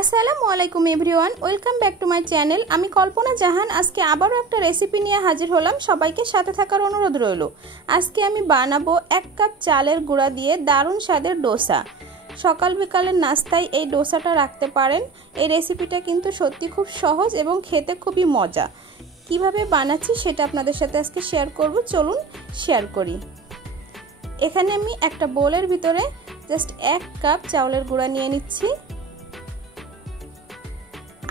আসসালামু আলাইকুম everyone, welcome back to my channel. আমি কল্পনা জাহান। আজকে আবারও একটা রেসিপি নিয়ে হাজির হলাম। সবাইকে সাথে থাকার অনুরোধ রইল। আজকে আমি বানাবো 1 কাপ চালের গুঁড়া দিয়ে দারুণ স্বাদের ডোসা। সকাল বিকালের নাস্তায় এই ডোসাটা রাখতে পারেন। এই রেসিপিটা কিন্তু সত্যি খুব সহজ এবং খেতে খুবই মজা। কিভাবে বানাচ্ছি সেটা আপনাদের সাথে আজকে শেয়ার করব। চলুন শেয়ার করি। এখানে আমি একটা বোলের ভিতরে জাস্ট 1 কাপ চাউলের গুঁড়া নিয়ে নিচ্ছি,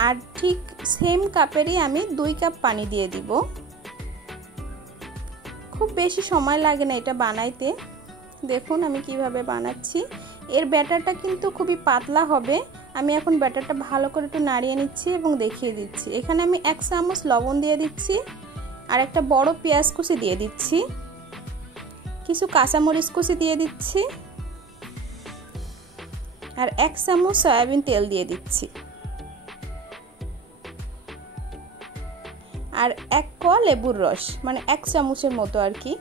আর ঠিক সেম কাপেরই আমি 2 কাপ পানি দিয়ে দিব। খুব বেশি সময় লাগে না এটা বানাইতে। দেখুন আমি কিভাবে বানাচ্ছি। এর ব্যাটারটা কিন্তু খুবই পাতলা হবে। আমি এখন ব্যাটারটা ভালো করে একটু নাড়িয়ে নিচ্ছি এবং দেখিয়ে দিচ্ছি। এখানে আমি 1 চামচ লবণ দিয়ে দিচ্ছি, আর একটা বড় পেঁয়াজ কুচি দিয়ে দিচ্ছি, কিছু কাঁচামরিচ কুচি দিয়ে দিচ্ছি, আর 1 চামচ সয়াবিন তেল দিয়ে দিচ্ছি, আর 1 কোয়া লেবুর রস, মানে 1 চামচের মতো আর কি।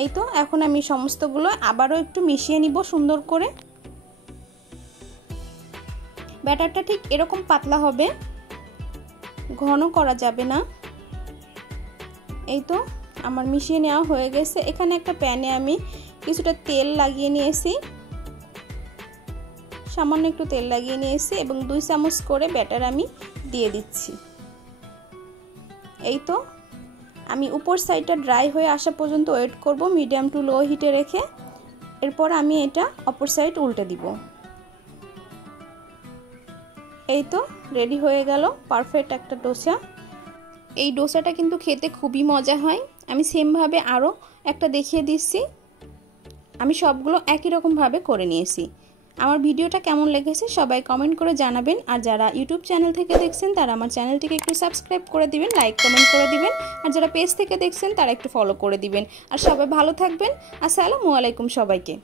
এই তো এখন আমি সমস্তগুলো আবারও একটু মিশিয়ে নিব সুন্দর করে। ব্যাটারটা ঠিক এরকম পাতলা হবে, ঘন করা যাবে না। এই তো আমার মিশিয়ে নেওয়া হয়ে গেছে। এখানে একটা প্যানে আমি কিছুটা তেল লাগিয়ে নিয়েছি, সামান্য একটু তেল লাগিয়ে নিয়েছি এবং 2 চামচ করে ব্যাটার আমি দিয়ে দিচ্ছি। এই তো আমি উপর সাইডটা ড্রাই হয়ে আসা পর্যন্ত ওয়েট করব মিডিয়াম টু লো হিটে রেখে। এরপর আমি এটা অপর সাইড উল্টে দিব। এই তো রেডি হয়ে গেল পারফেক্ট একটা ডোসা। এই ডোসাটা কিন্তু খেতে খুবই মজা হয়। আমি সেমভাবে আরও একটা দেখিয়ে দিচ্ছি। আমি সবগুলো একই রকমভাবে করে নিয়েছি। আমার ভিডিওটা কেমন লেগেছে সবাই কমেন্ট করে জানাবেন। আর যারা ইউটিউব চ্যানেল থেকে দেখছেন তারা আমার চ্যানেলটিকে একটু সাবস্ক্রাইব করে দিবেন, লাইক কমেন্ট করে দিবেন। আর যারা পেজ থেকে দেখছেন তারা একটু ফলো করে দিবেন। আর সবাই ভালো থাকবেন। আসসালামু আলাইকুম সবাইকে।